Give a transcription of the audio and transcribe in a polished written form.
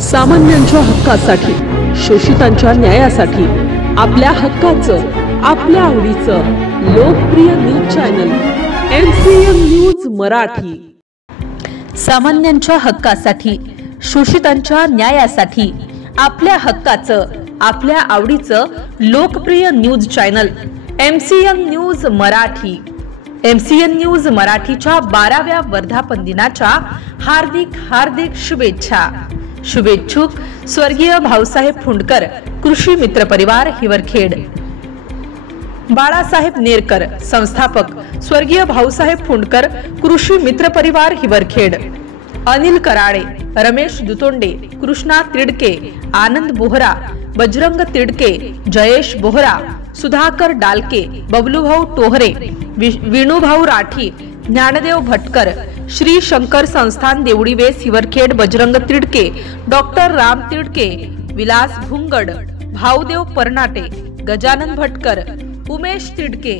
सामान्यांच्या हक्कासाठी, शोषितांच्या न्यायासाठी, आपल्या हक्काचं, आपल्या आवडीचं लोकप्रिय news channel MCN news Marathi. सामान्यांच्या हक्कासाठी, शोषितांच्या न्यायासाठी, आपल्या हक्काचं, आपल्या आवडीचं लोकप्रिय news channel MCN news Marathi. MCN news मराठीच्या 12व्या वर्धापन दिनाच्या हार्दिक हार्दिक शुभेच्छा। शुभेच्छुक स्वर्गीय भाऊसाहेब फुंडकर, कृषी मित्र परिवार हिवरखेड। बाळासाहेब नेरकर, संस्थापक स्वर्गीय भाऊसाहेब फुंडकर, कृषी मित्र परिवार हिवरखेड। अनिल कराळे, रमेश दुतोंडे, कृष्णा तिडके, आनंद बोहरा, बजरंग तिडके, जयेश बोहरा, सुधाकर डालके, बबलूभाऊ टोहरे, विणूभाऊ राठी, ज्ञानदेव भटकर, श्री शंकर संस्थान देवडी वेस हिवरखेड, बजरंग तिडके, डॉक्टर राम तिडके, विलास भुंगड, भाऊदेव परनाटे, गजानन भटकर, उमेश तिडके।